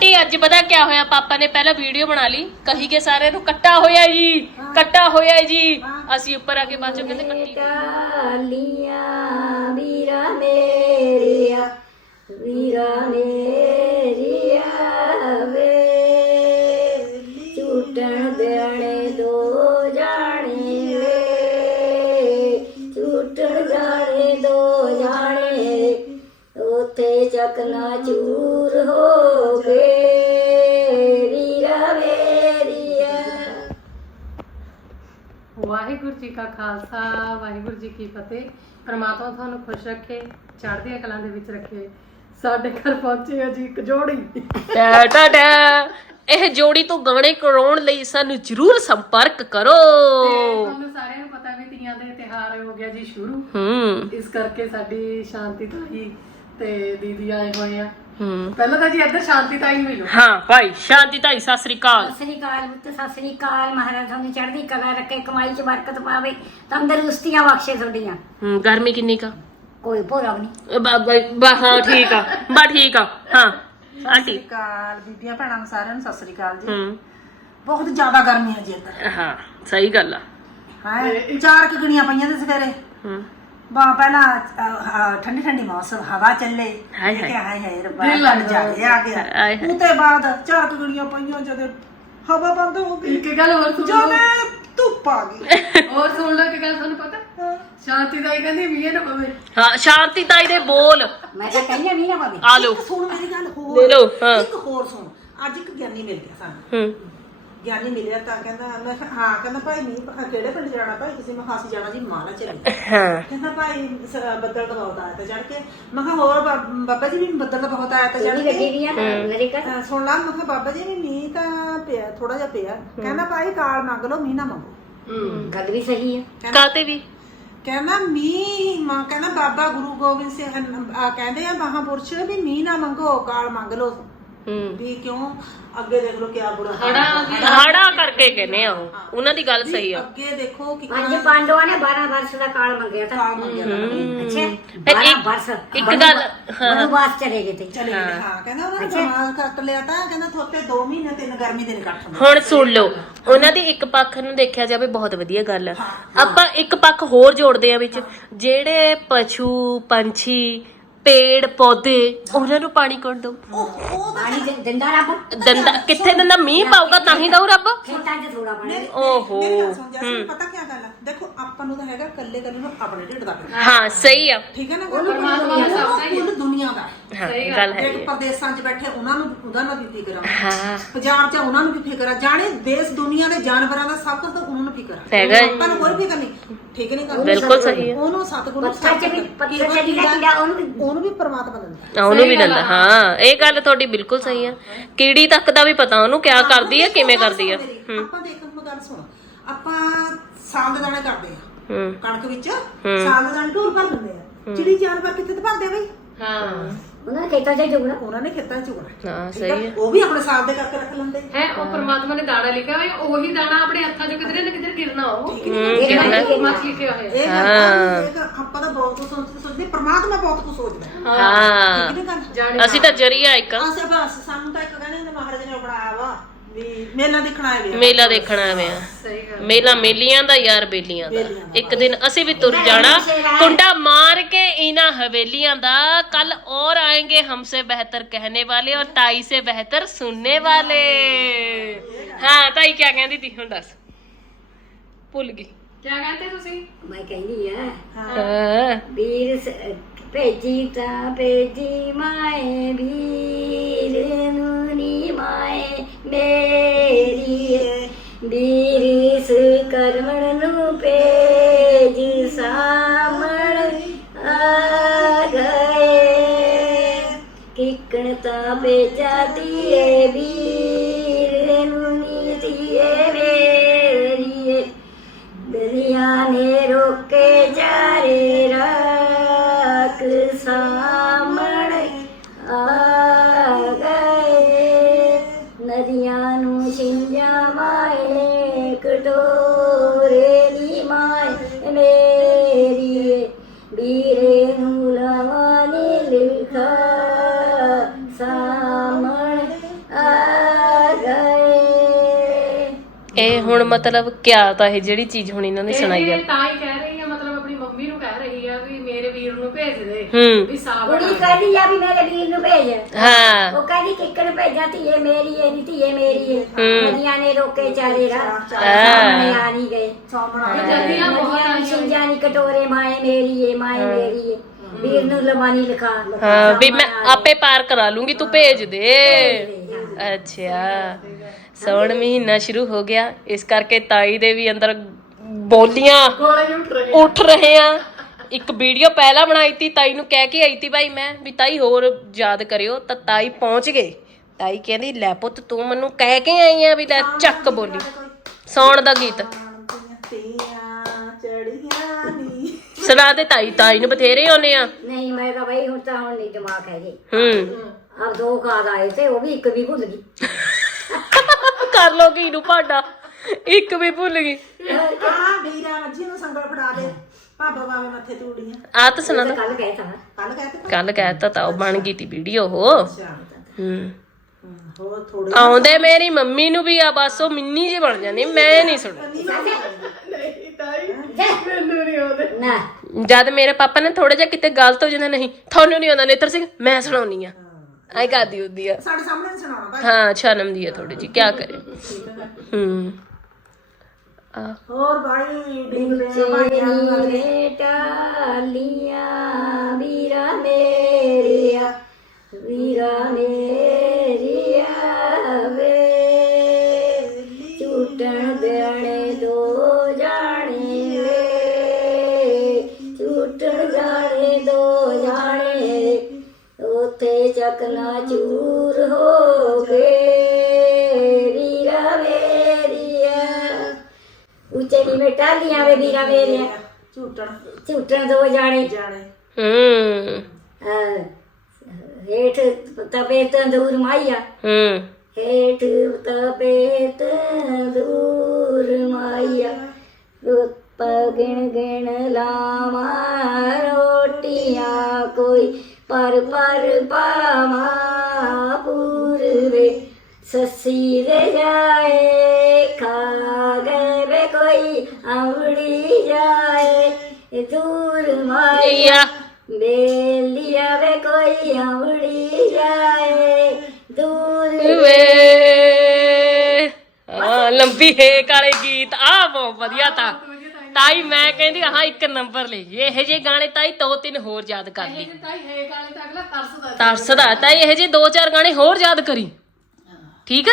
Aunty, ਅੱਜ ਪਤਾ ਕੀ ਹੋਇਆ? ਪਾਪਾ ਨੇ ਪਹਿਲਾਂ ਵੀਡੀਓ ਬਣਾ ਲਈ। ਕਹੀ ਕੇ ਸਾਰੇ ਨੂੰ ਕੱਟਾ ਹੋਇਆ ਜੀ, ਕੱਟਾ ਹੋਇਆ ਜੀ। ਅਸੀਂ ਉੱਪਰ ਆ ਕੇ ਬਾਅਦ ਚੋਂ ਕਹਿੰਦੇ ਕੱਟੀ। ਕਾਲੀਆਂ ਵੀਰਾ ਮੇਰੀਆ ਵੀਰਾ ਮੇਰੀਆ ਵੇ। ਝੂਟਣ ਦੇਣੇ ਦੋ ਜਾਣੇ ਵੇ। ਝੂਟਣ ਜਾਣੇ ਦੋ ਜਾਣੇ ਉਥੇ ਚਕਨਾ ਚੂਰ ਹੋ ਵਾਹਿਗੁਰੂ ਜੀ ਕਾ ਖਾਲਸਾ ਵਾਹਿਗੁਰੂ ਜੀ ਕੀ ਫਤਿਹ। ਪ੍ਰਮਾਤਮਾ ਤੁਹਾਨੂੰ ਖੁਸ਼ ਰੱਖੇ ਚੜ੍ਹਦੀਆਂ ਕਲਾਂ ਦੇ ਵਿੱਚ ਰੱਖੇ। ਸਾਡੇ ਘਰ ਪਹੁੰਚੇ ਹੋ ਜੀ ਇੱਕ ਜੋੜੀ। ਟਾ ਟਾ ਟਾ। ਇਹ ਜੋੜੀ ਤੋਂ ਗਾਣੇ ਕਰਾਉਣ ਲਈ ਸਾਨੂੰ ਜਰੂਰ ਸੰਪਰਕ ਕਰੋ। ਤੁਹਾਨੂੰ ਸਾਰਿਆਂ ਨੂੰ ਪਤਾ ਵੀ ਤੀਆਂ ਦੇ ਤਿਹਾਰ ਹੋ ਗਿਆ ਜੀ ਸ਼ੁਰੂ। ਹੂੰ। ਇਸ ਕਰਕੇ ਸਾਡੀ ਸ਼ਾਂਤੀ ਤਾਈ ਤੇ ਦੀਦੀ ਆਏ ਹੋਏ ਆ। ਹੂੰ। ਪਹਿਲਾਂ ਤਾਂ ਜੀ ਇੱਧਰ ਸ਼ਾਂਤੀ ਤਾਈ ਨੂੰ ਮਿਲੋ। ਹਾਂ ਭਾਈ ਸ਼ਾਂਤੀ ਤਾਈ ਸਤਿ ਸ੍ਰੀ ਅਕਾਲ। ਸਤਿ ਸ੍ਰੀ ਅਕਾਲ ਪੁੱਤ ਸਤਿ ਸ੍ਰੀ ਅਕਾਲ। ਮਹਾਰਾਜ ਤੁਹਾਨੂੰ ਚੜ੍ਹਦੀ ਕਲਾ ਰੱਖੇ ਕਮਾਈ ਚ ਬਰਕਤ ਪਾਵੇ ਤੰਦਰੁਸਤੀਆਂ ਬਖਸ਼ੇ ਤੁਹਾਡੀਆਂ। ਹੂੰ ਗਰਮੀ ਕਿੰਨੀ ਕਾ? ਕੋਈ ਭੋਰਾ ਵੀ ਨਹੀਂ। ਬਾ ਬਾ- ਬਾ ਹਾਂ ਠੀਕ ਆ। ਬਾ ਠੀਕ ਆ ਹਾਂ। ਆਂਟੀ। ਅਕਾਲ ਬੀਬੀਆਂ ਭੈਣਾਂ ਨੂੰ ਸਾਰਿਆਂ ਨੂੰ ਸਤਿ ਸ੍ਰੀ ਅਕਾਲ ਜੀ। ਹੂੰ। ਬਹੁਤ ਜ਼ਿਆਦਾ ਗਰਮੀ ਹੈ ਜੀ ਇੱਧਰ। ਹਾਂ ਸਹੀ ਗੱਲ ਆ। ਹਾਂ ਚਾਰ ਕਿ ਗਣੀਆਂ ਪਈਆਂ ਤੇ ਸਵੇਰੇ। ਹੂੰ। ਬਾ ਪਹਿਲਾਂ ਠੰਡੀ ਠੰਡੀ ਮੌਸਮ ਹਵਾ ਚੱਲੇ। ਹਾਏ ਹਾਏ। ਹਾਏ ਹਾਏ ਰੱਬਾ ਦਿਲ ਲੱਗ ਲੱਗਦਾ। ਜਾ ਆ ਗਿਆ। ਹਾਏ ਹਾਏ। ਉਹਦੇ ਬਾਅਦ ਚਾਰ ਕਿ ਗਣੀਆਂ ਪਈਆਂ ਜਦੋਂ ਹਵਾ ਬੰਦ ਹੋ ਗਈ। ਇੱਕ ਗੱਲ ਹੋਰ ਸੁਣ ਲਓ। ਜਨੇ ਧੁੱਪ ਆ ਗਈ। ਹੋਰ ਸੁਣ ਲਓ ਇੱਕ ਗੱਲ ਤੁਹਾਨੂੰ ਪਤਾ? ਸ਼ਾਂਤੀ ਤਾਈ ਕਹਿੰਦੀ ਮੀਂਹ ਨਾ ਪਵੇ। ਹਾਂ ਸ਼ਾਂਤੀ ਤਾਈ ਦੇ ਬੋਲ। ਮੈਂ ਤਾਂ ਕਹਿੰਦੀ ਨਹੀਂ ਨਾ ਪਵੇ। ਆ ਲੋ ਇੱਕ ਸੁਣ ਮੇਰੀ ਗੱਲ ਲੈ ਹੋਰ ਲਓ, ਹਾਂ। ਇੱਕ ਹੋਰ ਸੁਣ। ਅੱਜ ਇੱਕ ਗਿਆਨੀ ਮਿਲ ਗਿਆ ਸਾਨੂੰ। ਹੂੰ। ਗਿਆਨੀ ਮਿਲਿਆ ਤਾਂ ਕਹਿੰਦਾ ਮੈਂ ਕਿਹਾ, ਹਾਂ ਕਹਿੰਦਾ ਭਾਈ ਨਹੀਂ ਕਿਹੜੇ ਪਿੰਡ ਜਾਣਾ ਭਾਈ? ਤੁਸੀਂ ਮੈਂ ਖਾਸੀ ਜਾਣਾ ਜੀ ਮਾਲਾ ਚੱਲੀ। ਹਾਂ। ਕਹਿੰਦਾ ਭਾਈ ਸ- ਬੱਦਲ ਤਾਂ ਬਹੁਤ ਆਇਆ ਤਾਂ ਚੜ ਕੇ। ਮੈਂ ਕਿਹਾ ਹੋਰ ਬਾ- ਬਾਬਾ ਜੀ ਵੀ ਬੱਦਲ ਤਾਂ ਬਹੁਤ ਆਇਆ ਤਾਂ ਚੜ ਕੇ? ਵੀ ਆ ਅਹ ਸੁਣ ਲਾ ਮੈਂ ਕਿਹਾ ਬਾਬਾ ਜੀ ਵੀ ਮੀਂਹ ਤਾਂ ਪਿਆ ਥੋੜਾ ਜਿਹਾ ਪਿਆ। ਕਹਿੰਦਾ ਭਾਈ ਕਾਲ ਮੰਗ ਲਓ ਮੀਂਹ ਨਾ ਮੰਗੋ। ਗੱਲ ਵੀ ਸਹੀ ਹੈ ਕਹਿੰਦਾ ਕਾਤੇ ਵੀ? ਕਹਿੰਦਾ ਮੀਂਹ ਮਾਂ ਕਹਿੰਦਾ ਬਾਬਾ ਗੁਰੂ ਗੋਬਿੰਦ ਸਿੰਘ ਕਹਿੰਦੇ ਆ ਮਹਾਪੁਰਸ਼ ਵੀ ਮੀਂਹ ਨਾ ਮੰਗੋ ਕਾਲ ਮੰਗ ਲਓ। ਹੂੰ। ਵੀ ਕਿਉਂ? ਅੱਗੇ ਦੇਖ ਲਓ ਕਿਆ ਬੁਰਾ ਹਾਲ ਹੜ੍ਹਾਂ ਹੈ। ਦੀ- ਹਾੜਾ ਕਰਕੇ ਕਹਿੰਦੇ ਆ ਉਹ। ਉਹਨਾਂ ਦੀ ਗੱਲ ਸਹੀ ਆ। ਅੱਗੇ ਦੇਖੋ ਕਿ ਪੰਜ ਪਾਂਡਵਾਂ ਨੇ 12 ਵਰਸ਼ ਦਾ ਕਾਲ ਮੰਗਿਆ ਤਾਂ। ਕਾਲ ਮੰਗਿਆ ਤਾਂ। ਅੱਛਾ 12 ਇੱਕ- ਵਰਸ਼। ਇੱਕ ਗੱਲ, ਹਾਂ। ਬਨਵਾਸ ਚਲੇ ਗਏ ਤੇ। ਚਲੇ ਗਏ ਹਾਂ। ਕਹਿੰਦਾ ਉਹਨਾਂ ਨੇ ਦਿਮਾਗ ਕੱਟ ਲਿਆ ਤਾਂ। ਕਹਿੰਦਾ ਥੋਤੇ 2 ਮਹੀਨੇ ਤਿੰਨ ਗਰਮੀ ਦੇ ਨਹੀਂ ਕੱਟ ਸਕਦੇ ਹੁਣ ਸੁਣ ਲਓ ਉਹਨਾਂ ਦੀ ਇੱਕ ਪੱਖ ਨੂੰ ਦੇਖਿਆ ਜਾਵੇ ਬਹੁਤ ਵਧੀਆ ਗੱਲ ਆ। ਆਪਾਂ ਇੱਕ ਪੱਖ ਹੋਰ ਜੋੜਦੇ ਆ ਵਿੱਚ। ਜਿਹੜੇ ਪਸ਼ੂ ਪੰਛੀ ਪੇੜ ਪੌਦੇ ਉਹਨਾਂ ਨੂੰ ਪਾਣੀ ਕੌਣ ਦਊ? ਤਾਂ ਪਾਣੀ ਦਿ- ਦਿੰਦਾ ਰੱਬ। ਦੰਦਾ ਕਿੱਥੇ ਦੰਦਾ? ਮੀਂਹ ਪਾਊਗਾ ਤਾਂ ਹੀ ਦਊ ਰੱਬ। ਖੇਤਾਂ 'ਚ ਥੋੜਾ ਪਾਣੀ। ਓਹੋ। ਜੈਸਮੀਨ, ਪਤਾ ਕੀ ਗੱਲ ਆ? ਦੇਖੋ ਆਪਾਂ ਨੂੰ ਤਾਂ ਹੈਗਾ ਕੱਲੇ ਕੱਲੇ ਨੂੰ ਆਪਣੇ ਢਿੱਡ ਦਾ ਪਿਆ। ਹਾਂ ਸਹੀ ਆ। ਠੀਕ ਹੈ ਨਾ? ਪਰਮਾਤਮਾ ਦਾ ਸਭ ਦਾ ਹੀ ਹੈ। ਕੁੱਲ ਦੁਨੀਆ ਦਾ। ਹਾਂ ਗੱਲ ਹੈ। ਇੱਕ ਪ੍ਰਦੇਸਾਂ 'ਚ ਬੈਠੇ ਉਹਨਾਂ ਨੂੰ ਉਹਦਾ ਨਾ ਵੀ ਫਿਕਰ ਆ। ਹਾਂ। ਪੰਜਾਬ 'ਚ ਉਹਨਾਂ ਨੂੰ ਵੀ ਫਿਕਰ ਆ। ਜਾਣੇ ਦੇਸ਼ ਦੁਨੀਆ ਦੇ ਜਾਨਵਰਾਂ ਦਾ ਸਭ ਤਾਂ ਉਹਨਾਂ ਨੂੰ ਫਿਕਰ ਆ। ਹੈਗਾ ਹੀ। ਆਪਾਂ ਨੂੰ ਕੋਈ ਫਿਕਰ ਨਹੀਂ। ਠੀਕ ਨਹੀਂ ਗੱਲ? ਬਿਲਕੁਲ ਸਹੀ ਹੈ ਉਹਨੂੰ ਸਤਿਗੁਰੂ ਨੂੰ ਪੱਥਰ 'ਚ ਵੀ ਪੱਥਰ 'ਚ ਜਿਹੜਾ ਕੀੜਾ- ਉਹਨੂੰ ਵੀ ਉਹਨੂੰ ਵੀ ਪ੍ਰਮਾਤਮਾ ਦਿੰਦਾ। ਉਹਨੂੰ ਵੀ ਦੰਦਾ। ਹਾਂ ਇਹ ਗੱਲ ਤੁਹਾਡੀ ਬਿਲਕੁਲ ਸਹੀ ਆ। ਕੀੜੀ ਤੱਕ ਦਾ ਵੀ ਪਤਾ ਉਹਨੂੰ ਕਿਆ ਕਰਦੀ ਆ ਕਿਵੇਂ ਕਰਦੀ ਆ। ਆਪਾਂ ਦੇਖ ਗੱਲ ਸੁਣ। ਆਪਾਂ ਸਾਲ ਦੇ ਦਾਣੇ ਕਰਦੇ ਆ। ਹੂੰ। ਕਣਕ ਵਿੱਚ ਸਾਲ ਦੇ ਦਾਣੇ ਢੋਲ ਭਰ ਦਿੰਦੇ ਆ। ਚਿੜੀ ਜਾਨਵਰ ਕਿੱਥੇ ਤੇ ਭਰਦੇ ਆ ਬਈ। ਹਾਂ। ਉਹਨਾਂ ਨੇ ਖੇਤਾਂ 'ਚ ਜੁਗਣਾ ਉਹਨਾਂ ਨੇ ਖੇਤਾਂ 'ਚ ਉਗਣਾ ਹਾਂ ਠੀਕ ਸਹੀ ਆ? ਆ। ਉਹ ਵੀ ਆਪਣੇ ਸਾਲ ਦੇ ਕਰਕੇ ਰੱਖ ਲੈਂਦੇ ਹੈ ਉਹ ਪ੍ਰਮਾਤਮਾ ਨੇ ਦਾਣਾ ਲਿਖਿਆ ਹੋਇਆ ਉਹੀ ਦਾਣਾ ਆਪਣੇ ਹੱਥਾਂ 'ਚੋਂ ਕਿਧਰੇ ਨਾ ਕਿਧਰੇ ਗਿਰਨਾ ਉਹ। ਮੱਛ ਲਿਖਿਆ ਹੋਇਆ। ਇਹ ਗੱਲ ਆ ਵੀ ਇਹ ਗੱਲ ਆਪਾਂ ਤਾਂ ਬਹੁਤ ਕੁਝ ਸੋਚਦੇ ਸੋਚਦੇ ਪ੍ਰਮਾਤਮਾ ਬਹੁਤ ਕੁਝ ਸੋਚਦਾ ਹੈ। ਹਾਂ। ਠੀਕ ਨਹੀਂ ਗੱਲ? ਜਾਣੇ ਅਸੀਂ ਤਾਂ ਜਰੀਆ ਇੱਕ। ਆਸੇ ਬਸ ਸਾਨੂੰ ਤਾਂ ਇੱਕ ਕਹਿੰਦੇ ਨੇ ਮਹਾਰਾਜ ਨੇ ਬਣਾਇਆ ਵਾ। ਮੇਲਾ ਦੇਖਣਾ ਆਏ ਆ। ਮੇਲਾ ਦੇਖਣ ਮੇਲੀਆਂ ਦਾ ਯਾਰ ਬੇਲੀਆਂ ਦਾ। ਇੱਕ ਦਿਨ ਅਸੀਂ ਵੀ ਤੁਰ ਜਾਣਾ। ਕੁੰਡਾ ਮਾਰ ਕੇ ਇਹਨਾਂ ਹਵੇਲੀਆਂ ਦਾ। ਕੱਲ ਔਰ ਆਏਗੇ ਹਮਸੇ ਬਿਹਤਰ ਕਹਨੇ ਵਾਲੇ ਔਰ ਤਾਈ ਸੇ ਬਿਹਤਰ ਸੁਣਨੇ ਵਾਲੇ। ਹਾਂ ਤਾਈ ਕੀ ਕਹਿੰਦੀ ਤੀ? ਹੁਣ ਦੱਸ। ਭੁੱਲ ਗਈ। ਕਿਆ ਕਹਿੰਦੇ ਤੁਸੀਂ? ਮੈਂ ਕਹਿੰਦੀ ਆ ਹਾਂ। ਵੀਰ ਭੇਜੀ ਤਾਂ ਭੇਜੀ ਮਾਏ ਵੀਰ ਨੂੰ ਨੀ ਮਾਏ। ਮੇਰੀ ਵੀਰ ਇਸ ਕਰਮਣ ਮਾਇਨੇ ਕਟੋਰੇ ਦੀ ਆ ਗਏ ਇਹ ਹੁਣ ਮਤਲਬ ਕਿਆ ਤਾਂ ਹੈ ਜਿਹੜੀ ਚੀਜ਼ ਹੁਣ ਇਹਨਾਂ ਨੇ ਸੁਣਾਈ ਆ? ਤਾਂ ਹੀ ਕਹਿ ਹੂੰ। ਵੀ ਸਾਹ ਕੁੜੀ ਕਹਿੰਦੀ ਆ ਵੀ ਮੇਰੇ ਵੀਰ ਨੂੰ ਭੇਜ। ਹਾਂ। ਉਹ ਕਹਿੰਦੀ ਕਿੱਕਰ ਭੇਜਾਂ ਧੀਏ ਮੇਰੀ ਏ ਨੀ ਧੀਏ ਮੇਰੀ ਏ। ਨਦੀਆਂ ਨੇ ਰੋਕੇ ਚਾਰੇ ਰਾਹ ਸਾਹਮਣੇ ਆ ਨਹੀਂ ਗਏ। ਨਦੀਆਂ ਬਹੁਤ ਨਦੀਆਂ ਨੇ ਸਿੰਜਾਂ ਨੀ। ਕਟੋਰੇ ਮਾਏ ਮੇਰੀ ਏ ਮਾਏ ਮੇਰੀ ਏ। ਵੀਰ ਨੂੰ ਲਮਾਨੀ ਲਿਖਾ ਹਾਂ ਵੀ ਮੈਂ ਆਪੇ ਪਾਰ ਕਰਾ ਲੂੰਗੀ ਤੂੰ ਭੇਜ ਦੇ। ਅੱਛਾ। ਸੌਣ ਮਹੀਨਾ ਸ਼ੁਰੂ ਹੋ ਗਿਆ। ਇਸ ਕਰਕੇ ਤਾਈ ਦੇ ਵੀ ਅੰਦਰ ਬੋਲੀਆਂ ਗੋਲੇ ਉੱਠ ਰਹੇ ਆ। ਇੱਕ ਵੀਡੀਓ ਪਹਿਲਾਂ ਬਣਾਈ ਤੀ ਤਾਈ ਨੂੰ ਕਹਿ ਕੇ ਆਈ ਤੀ ਭਾਈ ਮੈਂ ਵੀ ਤਾਈ ਹੋਰ ਯਾਦ ਕਰਿਓ ਤਾਂ ਤਾਈ ਪਹੁੰਚ ਗਏ। ਤਾਈ ਕਹਿੰਦੀ ਲੈ ਪੁੱਤ ਤੂੰ ਮੈਨੂੰ ਕਹਿ ਕੇ ਆਈ ਆ ਵੀ ਲੈ ਚੱਕ ਬੋਲੀ। ਸੌਣ ਦਾ ਗੀਤ। ਸੁਣਾ ਦੇ ਤਾਈ ਤਾਈ ਨੂੰ ਬਥੇਰੇ ਆਉਨੇ ਆ। ਨਹੀਂ ਮੈਂ ਕਿਹਾ ਬਈ ਹੁਣ ਤਾਂ ਹੁਣ ਨਹੀਂ ਦਿਮਾਗ ਹੈਗੇ ਹੂੰ। ਆਪ ਦੋ ਕਾਦ ਆਏ ਤੇ ਉਹ ਵੀ ਇੱਕ ਵੀ ਭੁੱਲ ਗਈ। ਕਰ ਲੋ ਕੀ ਨੂੰ ਭਾਡਾ। ਇੱਕ ਵੀ ਭੁੱਲ ਗਈ। ਆ ਵੀਰਾ ਮੱਝੀ ਨੂੰ ਸੰਗਲ ਫੜਾ ਦੇ। ਮੱਥੇ ਤੂੜੀਆਂ ਆ ਤਾਂ ਸੁਣਾ ਦੋ। ਕੱਲ ਗਏ ਤਾਂ ਕੱਲ ਕਹਤੇ ਕੱਲ ਕਹਿਤਾ ਤਾਂ ਉਹ ਬਣ ਗਈ ਤੀ ਵੀਡੀਓ ਉਹ। ਹੂੰ। ਹੋਰ ਥੋੜੇ ਆਉਂਦੇ ਮੇਰੀ ਮੰਮੀ ਨੂੰ ਵੀ ਆ ਬਸ ਉਹ ਮਿੰਨੀ ਜੇ ਬਣ ਜਾਂਦੀ ਮੈਂ ਨਹੀਂ ਸੁਣੀ ਮੈਨੂੰ ਨਹੀਂ ਆਉਂਦੇ। ਨਾ। ਜਦ ਮੇਰੇ ਪਾਪਾ ਨੇ ਥੋੜਾ ਜਿਹਾ ਕਿਤੇ ਗਲਤ ਹੋ ਜਾਂਦਾ ਨਹੀਂ ਤੁਹਾਨੂੰ ਨਹੀਂ ਆਉਂਦਾ ਨੇਤਰ ਸਿੰਘ ਮੈਂ ਸੁਣਾਉਣੀ ਆ ਐ ਕਰਦੀ ਹੁੰਦੀ ਆ। ਸਾਡੇ ਸਾਹਮਣੇ ਨੀ ਸੁਣਾਉਣਾ ਭਾਈ। ਹਾਂ ਸ਼ਰਮ ਦੀ ਆ ਥੋੜੀ ਜੀ ਕੀ ਕਰੇ ਹੂੰ। ਹੋਰ ਭਾਈ ਡਿੰਗਲੇ ਚੇਰੀ ਟਾਲੀਆਂ ਵੀਰਾ ਮੇਰੀਆ ਵੀਰਾ ਮੇਰੀਆ ਵੇ। ਝੂਟਣ ਦੇਣੇ ਦੋ ਜਾਣੇ ਵੇ। ਝੂਟਣ ਜਾਣੇ ਦੋ ਜਾਣੇ ਉਥੇ ਚੱਕਨਾ ਚੂਰ ਉੱਚੇ ਨੀ ਟਾਲੀਆਂ ਵੇ ਵੀਰਾ ਮੇਰੀਆਂ ਝੂਟਣ। ਝੂਟਣ ਦੋ ਜਾਣੇ। ਜਾਣੇ। ਹੂੰ। ਅਹ, ਹੇਠ ਤਪੇ ਤੰਦੂਰ ਮਾਈਆ। ਹੂੰ। ਹੇਠ ਤਪੇ ਤੰਦੂਰ ਮਾਈਆ। ਰੂਪ ਗਿਣ ਗਿਣ ਲਾਵਾ ਰੋਟੀਆਂ ਕੋਈ। ਪਰ ਪਰ ਪਾਵਾ ਪੂਰਵੇ। ਸੱਸੀ ਦੇ ਜਾਏ ਖਾ ਗਏ। ਆਵੜੀ ਜਾਏ ਦੂਰ ਮਾਈਆ ਯਾ ਬੇਲੀਆ ਵੇ ਕੋਈ ਆਵੜੀ ਜਾਏ ਦੂਰ ਵੇ। ਆ ਲੰਬੀ ਹੇਕ ਵਾਲੇ ਗੀਤ ਆ ਬਹੁਤ ਵਧੀਆ ਤਾਂ। ਤਾਈ ਮੈਂ ਕਹਿੰਦੀ ਹਾਂ ਇੱਕ ਨੰਬਰ ਲਈ ਇਹੋ ਜਿਹੇ ਗਾਣੇ ਤਾਈ ਦੋ ਤਿੰਨ ਹੋਰ ਯਾਦ ਕਰ ਲਈ। ਤਾਈ ਹੈ ਕਾਲੇ ਤਾਂ ਅਗਲਾ ਤਰਸਦਾ ਤਰਸਦਾ ਤਾਈ ਇਹੋ ਜਿਹੇ ਦੋ ਚਾਰ ਗਾਣੇ ਹੋਰ ਯਾਦ ਕਰੀ। ਠੀਕ ਆ?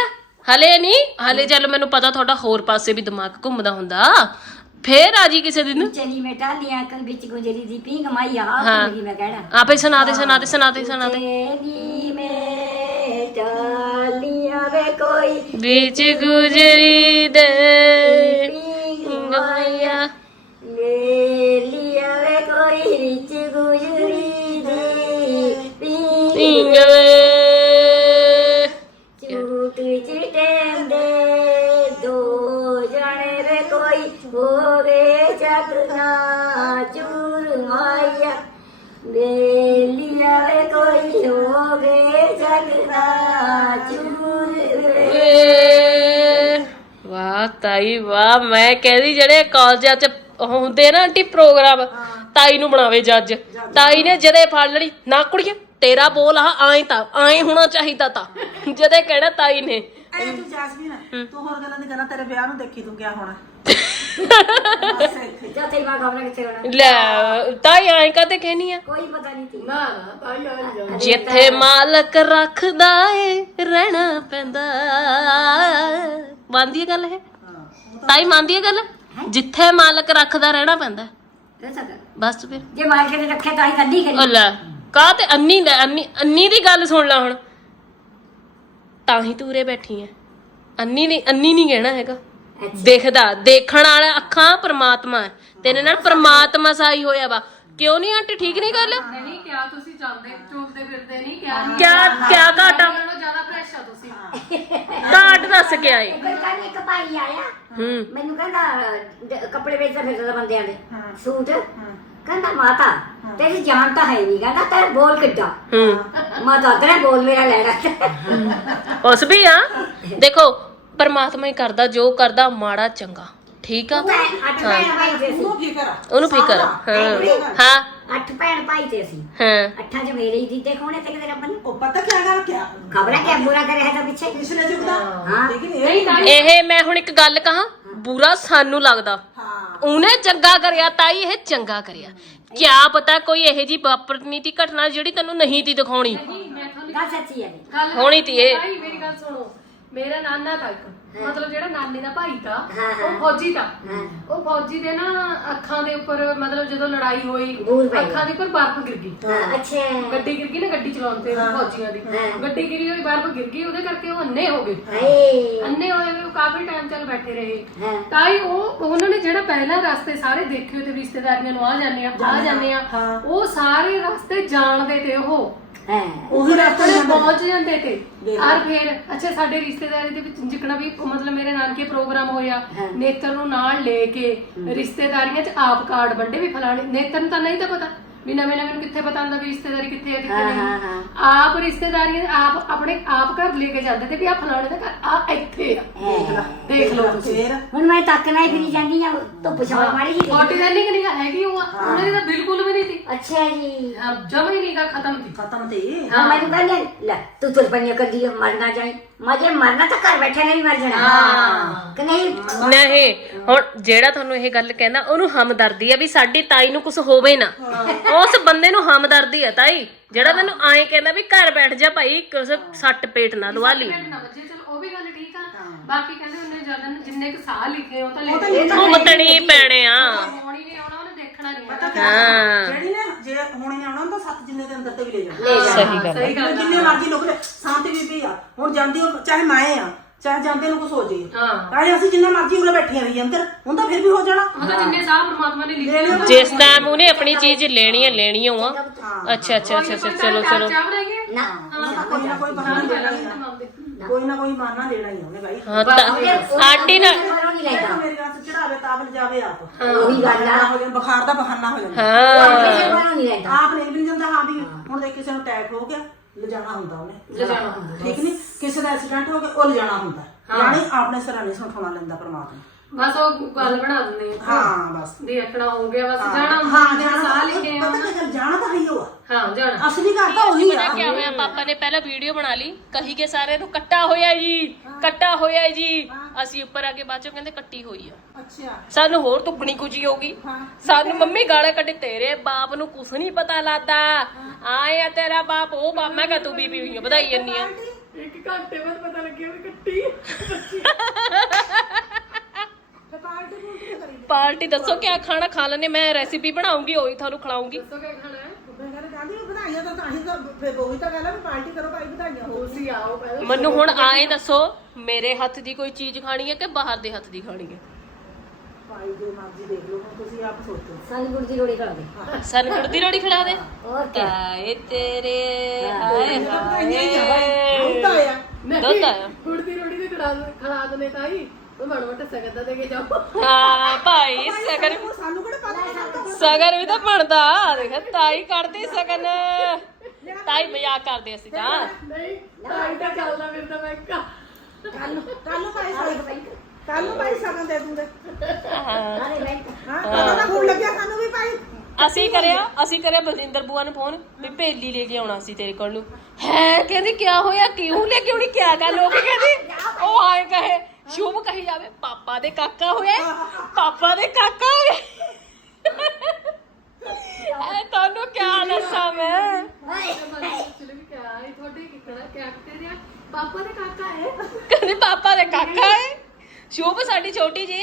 ਹਲੇ ਨਹੀਂ ਹਲੇ ਚੱਲ ਮੈਨੂੰ ਪਤਾ ਤੁਹਾਡਾ ਹੋਰ ਪਾਸੇ ਵੀ ਦਿਮਾਗ ਘੁੰਮਦਾ ਹੁੰਦਾ। ਫੇਰ ਆ ਜੀ ਕਿਸੇ ਦਿਨ। ਚਲੀ ਮੈਂ ਟਾਲੀਆਂ ਕਲ ਵਿੱਚ ਗੁਜਰੀ ਦੀ ਪੀਂਗ ਮਾਈਆ ਹਾਂ। ਕੀ ਮੈਂ ਕਹਿਣਾ। ਆਪੇ ਸੁਣਾ ਦੇ ਸੁਣਾ ਦੇ ਸੁਣਾ ਦੇ ਸੁਣਾ ਦੇ। ਤੇਰੀ ਮੈਂ ਟਾਲੀਆਂ ਵੇ ਕੋਈ ਵਿੱਚ ਗੁਜਰੀ ਦੇ। ਬੇਲੀਆ ਵੇ ਕੋਈ ਹੋਵੇ ਜਗਨਾ ਚੂਰ ਵੇ ਏ, ਵਾਹ ਤਾਈ ਵਾਹ। ਮੈਂ ਕਹਿੰਦੀ ਜਿਹੜੇ ਕਾਲਜਾਂ ਚ ਹੁੰਦੇ ਨਾ ਆਂਟੀ ਪ੍ਰੋਗਰਾਮ ਤਾਈ ਨੂੰ ਬਣਾਵੇ ਜੱਜ। ਤਾਈ ਨੇ ਜਦੇ ਫੜ ਲੜੀ ਨਾ ਕੁੜੀਏ ਤੇਰਾ ਬੋਲ ਆ ਆਏ ਤਾਂ ਆਏ ਹੋਣਾ ਚਾਹੀਦਾ ਤਾਂ। ਜਦੇ ਕਹਿਣਾ ਤਾਈ ਨੇ। ਐ ਤੂੰ ਜਾਸਮੀਨ ਤੂੰ ਹੋਰ ਗੱਲਾਂ ਦੀ ਗੱਲਾਂ ਤੇਰੇ ਵਿਆਹ ਨੂੰ ਦੇਖੀ ਤੂੰ ਕਿਆ ਹੋਣਾ। ਜਾ ਤੇਰੀ ਮਾਂ ਖਬਰ ਕਿੱਥੇ ਹੋਣਾ ਲੈ, ਤਾਈ ਆਏ ਕਾਤੇ ਕਹਿਨੀ ਆ? ਕੋਈ ਪਤਾ ਨਹੀਂ ਤੀ ਨਾ ਨਾ ਤਾਈ ਆ ਨਹੀਂ ਜਾਂਦੀ ਜਿੱਥੇ ਮਾਲਕ ਰੱਖਦਾ ਏ, ਰਹਿਣਾ ਪੈਂਦਾ। ਮੰਨਦੀ ਹੈ ਗੱਲ ਇਹ? ਤਾਈ, ਮੰਨਦੀ ਹੈ ਗੱਲ? ਜਿੱਥੇ ਮਾਲਕ ਰੱਖਦਾ, ਰਹਿਣਾ ਪੈਂਦਾ। ਬਸ ਫਿਰ। ਜੇ ਮਾਰ ਕੇ ਰੱਖਿਆ ਤਾਂ ਹੀ ਕੱਢੀ ਕਰੀ ਉਹ ਲੈ ਕਾ ਤੇ ਅੰਨੀ ਲੈ, ਅੰਨੀ ਅੰਨੀ ਦੀ ਗੱਲ ਸੁਣ ਲੈ ਹੁਣ। ਤਾਂ ਹੀ ਤੂਰੇ ਬੈਠੀ ਐ। ਅੰਨੀ ਨਹੀਂ ਅੰਨੀ ਨਹੀਂ ਕਹਿਣਾ ਹੈਗਾ। ਦੇਖਦਾ ਦੇਖਣ ਵਾਲਾ ਅੱਖਾਂ ਪ੍ਰਮਾਤਮਾ ਹੈ। ਤੇਰੇ ਨਾਲ ਪ੍ਰਮਾਤਮਾ ਸਾਈ ਹੋਇਆ ਵਾ। ਕਿਉਂ ਨਹੀਂ ਆਂਟੀ ਠੀਕ ਨਹੀਂ ਗੱਲ? ਨਹੀਂ ਕਿਹਾ ਤੁਸੀਂ ਚੱਲਦੇ ਚੁੱਲਦੇ ਫਿਰਦੇ ਨਹੀਂ ਕਿਹਾ ਨਹੀਂ। ਕਿਆ ਕਿਆ ਘਾਟਾ? ਨਾਲੋਂ ਜ਼ਿਆਦਾ ਪ੍ਰੈਸ਼ਰ ਤੁਸੀਂ। ਘਾਟ ਦੱਸ ਕੇ ਆਏ। ਇੱਕ ਵਾਰ ਇੱਕ ਭਾਈ ਆਇਆ। ਹੂੰ। ਮੈਨੂੰ ਕਹਿੰਦਾ ਡ- ਕੱਪੜੇ ਵੇਚਦਾ ਫਿਰਦਾ ਬੰਦਿਆਂ ਦੇ। ਸੂਟ। ਕਹਿੰਦਾ ਮਾਤਾ ਤੇਰੀ ਜਾਨ ਤਾਂ ਹੈ ਨਹੀਂ। ਕਹਿੰਦਾ ਤੇਰਾ ਬੋਲ ਕਿੱਡਾ ਹੂੰ। ਮਾਤਾ ਤੇਰਾ ਬੋਲ ਮੇਰਾ ਲੈ ਰੱਖ ਉਸ ਵੀ ਆ। ਦੇਖੋ ਪਰਮਾਤਮਾ ਹੀ ਕਰਦਾ ਜੋ ਕਰਦਾ ਮਾੜਾ ਚੰਗਾ। ਠੀਕ ਆ? ਅੱਠ ਭੈਣ ਭਾਈ ਤੇ ਸੀ। ਉਹਨੂੰ ਫਿਕਰ ਆ। ਹਾਂ। ਹਾਂ। ਅੱਠ ਭੈਣ ਭਾਈ ਤੇ ਸੀ। ਹਾਂ। ਅੱਠਾਂ ਚ ਮੇਰੇ ਹੀ ਦਿੱਤੇ ਕੋਣੇ ਤੇ ਕਿਤੇ ਰੱਬ ਨੇ। ਉਹ ਪਤਾ ਕੀ ਗੱਲ ਕਿਆ? ਖਬਰ ਹੈ ਕਿ ਬੁਰਾ ਕਰਿਆ ਹੈ ਤਾਂ ਪਿੱਛੇ? ਪਿਛਲੇ ਯੁੱਗ ਦਾ? ਹਾਂ। ਲੇਕਿਨ ਇਹ ਇਹ ਮੈਂ ਹੁਣ ਇੱਕ ਗੱਲ ਕਹਾਂ ਬੁਰਾ ਸਾਨੂੰ ਲੱਗਦਾ। ਹਾਂ। ਉਹਨੇ ਚੰਗਾ ਕਰਿਆ ਤਾਈ ਇਹ ਚੰਗਾ ਕਰਿਆ। ਕਿਆ ਪਤਾ ਕੋਈ ਇਹੋ ਜੀ ਵਾਪਰਨੀ ਤੀ ਘਟਨਾ ਜਿਹੜੀ ਤੈਨੂੰ ਨਹੀਂ ਤੀ ਦਿਖਾਉਣੀ। ਨਹੀਂ ਮੈਂ ਤੁਹਾਨੂੰ ਗੱਲ ਸੱਚੀ ਹੈ ਗੱਲ ਹੋਣੀ ਤੀ ਇਹ। ਭਾਈ ਮੇਰੀ ਗੱਲ ਸੁਣੋ। ਮੇਰਾ ਨਾਨਾ ਤਾਂ ਮਤਲਬ ਜਿਹੜਾ ਨਾਨੇ ਦਾ ਭਾਈ ਤਾਂ ਹਾਂ, ਹਾਂ। ਉਹ ਫੌਜੀ ਤਾਂ। ਹਾਂ। ਉਹ ਫੌਜੀ ਦੇ ਨਾ ਅੱਖਾਂ ਦੇ ਉੱਪਰ ਮਤਲਬ ਜਦੋਂ ਲੜਾਈ ਹੋਈ ਅੱਖਾਂ ਦੇ ਉੱਪਰ ਬਰਫ਼ ਗਿਰ ਗਈ। ਹਾਂ ਅੱਛਾ। ਗੱਡੀ ਗਿਰ ਗਈ ਨਾ ਗੱਡੀ ਚਲਾਉਣ ਤੇ ਫੌਜੀਆਂ ਦੀ। ਹਾਂ। ਗੱਡੀ ਗਿਰੀ ਹੋਈ ਬਰਫ਼ ਗਿਰ ਗਈ ਉਹਦੇ ਕਰਕੇ ਉਹ ਅੰਨੇ ਹੋ ਗਏ। ਹਾਏ। ਅੰਨੇ ਹੋਏ ਵੀ ਉਹ ਕਾਫੀ ਟਾਈਮ ਚੱਲ ਬੈਠੇ ਰਹੇ। ਹਾਂ। ਤਾਂ ਹੀ ਉਹ ਉਹਨਾਂ ਨੇ ਜਿਹੜਾ ਪਹਿਲਾ ਰਸਤੇ ਸਾਰੇ ਦੇਖੇ ਤੇ ਰਿਸ਼ਤੇਦਾਰੀਆਂ ਨੂੰ ਆ ਜਾਂਦੇ ਆ ਆ ਜਾਂਦੇ ਆ। ਹਾਂ। ਉਹ ਸਾਰੇ ਰਸਤੇ ਜਾਣਦੇ ਤੇ ਉਹ। ਹਾਂ। ਉਹੀ ਰਸਤੇ। ਪਹੁੰਚ ਜਾਂਦੇ ਤੇ। ਦੇਖ ਔਰ ਫਿਰ ਅੱਛਾ ਸਾਡੇ ਰਿਸ਼ਤੇਦਾਰੀ ਦੇ ਵਿੱਚ ਜਿਕਣਾ ਵੀ ਮਤਲਬ ਮੇਰੇ ਨਾਨਕੇ ਪ੍ਰੋਗਰਾਮ ਹੋਇਆ ਹਾਂ। ਨੇਤਰ ਨੂੰ ਨਾਲ ਲੈ ਕੇ ਰਿਸ਼ਤੇਦਾਰੀਆਂ 'ਚ ਆਪ ਕਾਰਡ ਵੰਡੇ ਵੀ ਫਲਾਣੇ ਨੇਤਰ ਨੂੰ ਤਾਂ ਨਹੀਂ ਤਾਂ ਪਤਾ ਵੀ ਨਵੇਂ ਨਵੇਂ ਨੂੰ ਕਿੱਥੇ ਪਤਾ ਹੁੰਦਾ ਵੀ ਰਿਸ਼ਤੇਦਾਰੀ ਕਿੱਥੇ ਹੈ ਕਿੱਥੇ ਹਾਂ, ਨਹੀਂ। ਹਾਂ, ਹਾਂ। ਆਪ ਰਿਸ਼ਤੇਦਾਰੀਆਂ 'ਚ ਆਪ ਆਪਣੇ ਆਪ ਘਰ ਲੈ ਕੇ ਜਾਂਦੇ ਤੇ ਵੀ ਆ ਫਲਾਣੇ ਦਾ ਘਰ ਆ ਇੱਥੇ ਆ। ਹਾਂ। ਦੇਖ ਲਓ ਤੁਸੀਂ। ਫੇਰ? ਹੁਣ ਮੈਂ ਤੱਕਣਾ ਹੀ ਫਿਰੀ ਜਾਂਦੀ ਆ ਧੁੱਪ ਛਾਂ ਮਾੜੀ ਜੀ ਫੋਟੀ ਦਾ ਨਹੀਂ ਨਿਗਾ ਹੈਗੀ ਉਹ ਉਹਨਾਂ ਦੀ ਤਾਂ ਬਿਲਕੁਲ ਵੀ ਨਹੀਂ ਸੀ। ਅੱਛਾ ਜੀ। ਜਮਾ ਹੀ ਨਿਗਾ ਖਤਮ ਸੀ। ਖਤਮ ਤੇ। ਹਾਂ ਮੈਨੂੰ ਕਹਿੰਦੇ ਲੈ ਤੂੰ ਤੁਰ ਕਰਦੀ ਆ, ਮਰਨਾ ਜਾਈ। ਮਜੇ ਮਰਨਾ ਤਾਂ ਘਰ ਬੈਠੇ ਨੇ ਵੀ ਮਰ ਜਾਣਾ। ਕਿ ਨਹੀਂ? ਨਹੀਂ ਹੁਣ ਜਿਹੜਾ ਤੁਹਾਨੂੰ ਇਹ ਗੱਲ ਕਹਿੰਦਾ ਉਹਨੂੰ ਹਮਦਰਦੀ ਆ ਵੀ ਸਾਡੀ ਤਾਈ ਨੂੰ ਕੁਝ ਹੋਵੇ ਨਾ। ਉਸ ਬੰਦੇ ਨੂੰ ਹਮਦਰਦੀ ਆ ਤਾਈ। ਜਿਹੜਾ ਤੈਨੂੰ ਐਂ ਕਹਿੰਦਾ ਵੀ ਘਰ ਬੈਠ ਜਾ ਭਾਈ ਕੁਛ ਸੱਟ ਪੇਟ ਨਾ ਦਵਾ ਲਈ। ਪੇਟ ਨਾ ਵੱਜੇ ਚਲ ਉਹ ਵੀ ਗੱਲ ਠੀਕ ਆ। ਬਾਕੀ ਕਹਿੰਦੇ ਉਹਨੇ ਜ਼ਿਆਦਾ ਜਿੰਨੇ ਕੁ ਸਾਹ ਲਿਖੇ ਉਹ ਤਾਂ ਉਹ ਤਾਂ ਲਿਖੇ ਉਹ ਆ। ਹੋਣੀ ਨਹੀਂ ਆਉਣਾ ਉਹਨੇ ਦੇਖਣਾ ਨਹੀਂ। ਪਤਾ ਕੀ ਹਾਂ। ਜਿਹੜੀ ਨੇ ਜੇ ਹੋਣੀ ਨੇ ਆਉਣਾ ਤਾਂ ਸੱਤ ਜਿੰਨੇ ਦੇ ਅੰਦਰ ਤੇ ਵੀ ਲੈ ਜਾਣਾ। ਸਹੀ ਗੱਲ ਸਹੀ ਗੱਲ ਜਿੰਨੇ ਮਰਜ਼ੀ ਲੋਕ ਲੈ ਸ਼ਾਂਤੀ ਬੀਬੀ ਆ। ਹੁਣ ਜਾਂਦੀ ਉਹ ਚਾਹੇ ਮਾਏ ਆ ਚਾਹੇ ਜਾਂਦੇ ਨੂੰ ਕੁਝ ਹੋ ਜੇ। ਹਾਂ। ਚਾਹੇ ਅਸੀਂ ਜਿੰਨਾ ਮਰਜ਼ੀ ਉਰੇ ਬੈਠੀਆਂ ਰਹੀ ਅੰਦਰ ਹੁਣ ਤਾਂ ਫਿਰ ਵੀ ਹੋ ਜਾਣਾ। ਉਹ ਤਾਂ ਜਿੰਨੇ ਸਾਹ ਪ੍ਰਮਾਤਮਾ ਨੇ ਲਿਖੇ ਲੈਣੇ ਆ। ਜਿਸ ਟਾਈਮ ਉਹਨੇ ਆਪਣੀ ਚੀਜ਼ ਲੈਣੀ ਆ ਲੈਣੀ ਓ ਆ ਅੱਛਾ ਅੱਛਾ ਅੱਛਾ ਅੱਛਾ, ਚਲੋ ਚਲੋ। ਚਾਹ ਬਣਾਏਗੇ ਨਾ ਕੋਈ ਨਾ ਕੋਈ ਬਹਾਨਾ। ਦੇਣਾ ਹੀ ਆ ਕੋਈ ਨਾ ਕੋਈ ਬਹਾਨਾ ਦੇਣਾ ਹੀ ਉਹਨੇ ਬਾਈ। ਹਾਂ ਤਾਂ ਆਂਟੀ ਨਾ ਘਰੋਂ ਨਹੀਂ ਇਹ ਲੈਂਦਾ। ਤਾਂ ਮੇਰੇ ਨਾਲ ਚੜਾਵੇ ਤਾਂ ਆਪ ਜਾਵੇ ਆਪ। ਉਹੀ ਗੱਲ ਆ। ਹੋ ਜਾਂਦਾ ਬੁਖਾਰ ਦਾ ਬਹਾਨਾ ਹੋ ਜਾਂਦਾ। ਹਾਂ। ਨਹੀਂ ਲੈਂਦਾ। ਆਪ ਵੀ ਨੀ ਜਾਂਦਾ ਹਾਂ ਵੀ ਹੁਣ ਦੇਖ ਕਿਸੇ ਨੂੰ ਅਟੈਕ ਹੋ ਗਿਆ ਲਿਜਾਣਾ ਹੁੰਦਾ ਉਹਨੇ। ਲਿਜਾਣਾ ਹੁੰਦਾ। ਠੀਕ ਨਹੀਂ ਕਿਸੇ ਦਾ ਐਕਸੀਡੈਂਟ ਹੋ ਗਿਆ ਉਹ ਲਿਜਾਣਾ ਹੁੰਦਾ। ਯਾਨੀ ਆਪਣੇ ਸਿਰਾਂ ਨਹੀਂ ਸੁਣਾਉਣਾ ਲੈਂਦਾ ਪਰਮਾਤਮਾ। ਬਸ ਉਹ ਗੱਲ ਬਣਾ ਦਿੰਦੇ ਹਾਂ ਬਸ। ਦੀ ਅਕੜਾ ਹੋ ਗਿਆ ਬਸ ਜਾਣਾ ਹਾਂ ਜਿਹੜਾ ਸਾਹ ਲਿਖੇ ਆ ਪਤਾ ਕੀ ਜਾਣਾ ਤਾਂ ਹੈ ਹੀ ਉਹ ਆ। ਹਾਂ ਜਾਣਾ। ਅਸਲੀ ਘਰ ਤਾਂ ਉਹੀ ਆ। ਪਤਾ ਕੀ ਹੋਇਆ ਪਾਪਾ ਨੇ ਪਹਿਲਾਂ ਵੀਡੀਓ ਬਣਾ ਲਈ ਕਹੀ ਕੇ ਸਾਰੇ ਨੂੰ ਕੱਟਾ ਹੋਇਆ ਜੀ ਕੱਟਾ ਹੋਇਆ ਜੀ। ਅਸੀਂ ਉੱਪਰ ਆ ਕੇ ਬਾਅਦ ਚੋਂ ਕਹਿੰਦੇ ਕੱਟੀ ਹੋਈ ਆ। ਅੱਛਾ। ਸਾਨੂੰ ਹੋਰ ਤੁੱਕਣੀ ਕੁਜੀ ਹੋਗੀ ਹਾਂ। ਸਾਨੂੰ ਮੰਮੀ ਗਾਲਾਂ ਕੱਢੇ ਤੇਰੇ ਬਾਪ ਨੂੰ ਕੁਛ ਨਹੀਂ ਪਤਾ ਲੱਗਦਾ। ਆਏ ਆ ਤੇਰਾ ਬਾਪ ਉਹ ਬਾਪ। ਮੈਂ ਕਹ ਤੂੰ ਬੀਬੀ ਹੋਈ ਆ ਵਧਾਈ ਜੰਨੀ ਆ। ਇੱਕ ਘੰਟੇ ਬਾਅਦ ਪਤਾ ਲੱਗਿਆ ਵੀ ਕੱਟੀ ਤੇ ਪਾਰਟੀ ਪੂਰਟੀ ਤਾਂ ਕਰੀ ਪਾਰਟੀ ਦੱਸੋ ਕਿਆ ਖਾਣਾ ਖਾ ਲੈਣੇ ਮੈਂ ਰੈਸਿਪੀ ਬਣਾਉਂਗੀ ਉਹੀ ਤੁਹਾਨੂੰ ਖਿਲਾਉਂਗੀ। ਦੱਸੋ ਖਾਣਾ ਹੈ? ਵਧਾਈਆਂ ਤਾਂ ਤਾਂ ਹੀ ਤਾਂ ਫਿਰ ਉਹੀ ਤਾਂ ਗੱਲ ਆ ਵੀ ਪਾਰਟੀ ਕਰੋ ਭਾਈ ਵਧਾਈਆਂ ਹੋ ਤੁਸੀਂ ਆਓ ਪਹਿਲਾਂ। ਮੈਨੂੰ ਹੁਣ ਆਏ ਦੱਸੋ ਮੇਰੇ ਹੱਥ ਦੀ ਕੋਈ ਚੀਜ਼ ਖਾਣੀ ਹੈ ਕਿ ਬਾਹਰ ਦੇ ਹੱਥ ਦੀ ਖਾਣੀ ਹੈ? ਭਾਈ ਜੋ ਮਰਜ਼ੀ ਦੇਖ ਲਓ ਹੁਣ ਤੁਸੀਂ ਆਪ ਸੋਚੋ। ਸਾਨੂੰ ਗੁੜ ਦੀ ਰੋੜੀ ਖਾ ਦੇ। ਸਾਨੂੰ ਗੁੜ ਦੀ ਰੋੜੀ ਖਿਲਾ ਦੇ? ਹੋਰ ਕੀ। ਤੇਰੇ ਹਾਏ ਹਾਏ। ਤਾਂ ਆਇਆ। ਦੁੱਧ ਆਇਆ ਗੁੜ ਦੀ ਰੋਟੀ ਤੇ ਖੜਾ ਖੜਾ ਦਨੇ ਤਾਈ। ਉਹ ਮੜ ਮਟ ਸਕਦਾ ਦੇ ਕੇ ਜਾਓ। ਹਾਂ ਭਾਈ ਸਗਨ ਹੁਣ ਸਾਨੂੰ ਕਿਹੜਾ ਪਤਾ ਸਗਨ ਵੀ ਤਾਂ ਬਣਦਾ ਦੇਖ ਤਾਈ ਕੱਢਦੀ ਸਗਨ। ਤਾਈ ਮਜ਼ਾਕ ਕਰਦੇ ਅਸੀਂ ਤਾਂ। ਨਹੀਂ ਤਾਈ ਤਾਂ ਚੱਲਦਾ ਫਿਰਦਾ ਮੈਂ ਕਾ ਕੱਲ ਨੂੰ ਕੱਲ ਨੂੰ ਭਾਈ ਸਗਨ ਕੱਲ ਨੂੰ ਭਾਈ ਸਗਨ ਦੇ ਦੂੰਗੇ। ਹਾਂ। ਹਾਂ ਪਤਾ ਤਾਂ ਹੁਣ ਲੱਗਿਆ ਸਾਨੂੰ ਵੀ ਭਾਈ। ਅਸੀਂ ਕਰਿਆ ਅਸੀਂ ਕਰਿਆ ਬਲਜਿੰਦਰ ਬੂਆ ਨੂੰ ਫੋਨ ਵੀ ਭੇਲੀ ਲੈ ਕੇ ਆਉਣਾ ਸੀ ਤੇਰੇ ਕੋਲ ਨੂੰ। ਹੈ ਕਹਿੰਦੀ ਕਿਆ ਹੋਇਆ? ਕਿਉਂ ਲੈ ਕੇ ਆਉਣੀ? ਕਿਆ ਗੱਲ ਹੋ ਗਈ ਕਹਿੰਦੀ? ਉਹ ਆਏ ਕਹੇ ਸ਼ੁਭ ਕਹੀ ਜਾਵੇ, ਪਾਪਾ ਦੇ ਕਾਕਾ ਹੋਇਆ ਪਾਪਾ ਦੇ ਕਾਕਾ ਹੋਇਆ ਐ ਤੁਹਾਨੂੰ ਕਿਆ ਦੱਸਾਂ ਮੈਂ? ਪਾਪਾ ਦੇ ਕਾਕਾ ਹੈ ਕਹਿੰਦੀ ਪਾਪਾ ਦੇ ਕਾਕਾ ਹੈ ਸ਼ੁਭ ਸਾਡੀ ਛੋਟੀ ਜੀ।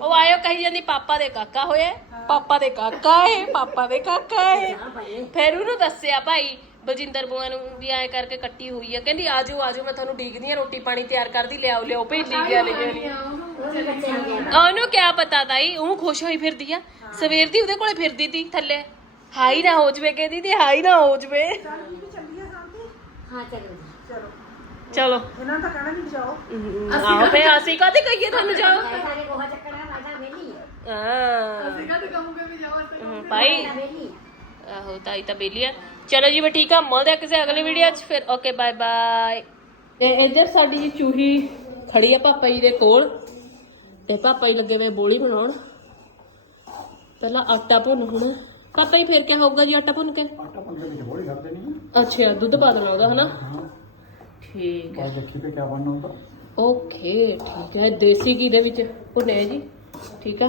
ਉਹ ਆਇਓ ਕਹੀ ਜਾਂਦੀ, ਪਾਪਾ ਦੇ ਕਾਕਾ ਹੋਇਆ ਪਾਪਾ ਦੇ ਕਾਕਾ ਹੈ ਪਾਪਾ ਦੇ ਕਾਕਾ ਹੈ ਫਿਰ ਉਹਨੂੰ ਦੱਸਿਆ ਭਾਈ ਬਲਜਿੰਦਰ ਬੂਆ ਨੂੰ ਵੀ ਆਏ ਕਰਕੇ ਕੱਟੀ ਹੋਈ ਆ। ਕਹਿੰਦੀ ਆਜੋ ਆਜੋ ਮੈਂ ਤੁਹਾਨੂੰ ਡੀਕਦੀ ਆ ਰੋਟੀ ਪਾਣੀ ਤਿਆਰ ਕਰਦੀ ਲਿਆਓ ਲਿਆਓ ਭੇਲੀ ਗਿਆ ਲੈ ਗਿਆ ਉਹਨੂੰ ਕਿਆ ਪਤਾ ਤਾਈ ਉਹ ਖੁਸ਼ ਹੋਈ ਫਿਰਦੀ ਆ। ਸਵੇਰ ਦੀ ਉਹਦੇ ਕੋਲੇ ਫਿਰਦੀ ਤੀ ਥੱਲੇ। ਹਾਈ ਨਾ ਹੋ ਜਵੇ ਕਹਿੰਦੀ ਤੇ ਹਾਈ ਨਾ ਹੋ ਜਵੇ। ਚੱਲ। ਹਾਂ ਚਲੋ ਇਹਨਾਂ ਤਾਂ ਕਹਿਣਾ ਨਹੀਂ ਜਾਓ ਆਹੋ ਫੇ ਅਸੀਂ ਕਾਹਦੇ ਕਹੀਏ ਤੁਹਾਨੂੰ ਜਾਓ? ਸਾਰੇ ਕੋਹਾ ਚੱਕਣਾ ਮੈਂ ਤਾਂ ਵੇਲੀ ਹਾਂ। ਅਸੀਂ ਕਦ ਕਹੂੰਗੇ ਵੀ ਜਾਓ ਤੇ ਭਾਈ। ਆਹੋ ਤਾਈ ਤਾਂ ਬੇਲੀ ਆ। ਚਲੋ ਜੀ ਮੈਂ ਠੀਕ ਆ ਮਿਲਦੇ ਆ ਕਿਸੇ ਅਗਲੀ ਵੀਡੀਓ 'ਚ। ਫਿਰ ਓਕੇ ਬਾਏ ਬਾਏ ਇਹ ਇੱਧਰ ਸਾਡੀ ਜੀ ਚੂਹੀ ਖੜੀ ਆ ਪਾਪਾ ਜੀ ਦੇ ਕੋਲ। ਤੇ ਪਾਪਾ ਜੀ ਲੱਗੇ ਵੇ ਬੋਲੀ ਬਣਾਉਣ। ਪਹਿਲਾਂ ਆਟਾ ਭੁੰਨ ਹੁਣ। ਪਾਪਾ ਜੀ ਫੇਰ ਕਿਆ ਹੋਊਗਾ ਜੀ ਆਟਾ ਭੁੰਨ ਕੇ? ਆਟਾ ਬੋਲੀ ਅੱਛਾ ਦੁੱਧ ਪਾ ਦੇਣਾ ਉਹਦਾ ਹਨਾ? ਠੀਕ ਹੈ। ਬਾਅਦ ਦੇਖੀ ਤੇ ਕਿਆ ਬਣਨਾ ਹੁੰਦਾ ਓਕੇ ਠੀਕ ਹੈ। ਦੇਸੀ ਘੀ ਦੇ ਵਿੱਚ ਭੁੰਨੇ ਜੀ। ਠੀਕ ਹੈ।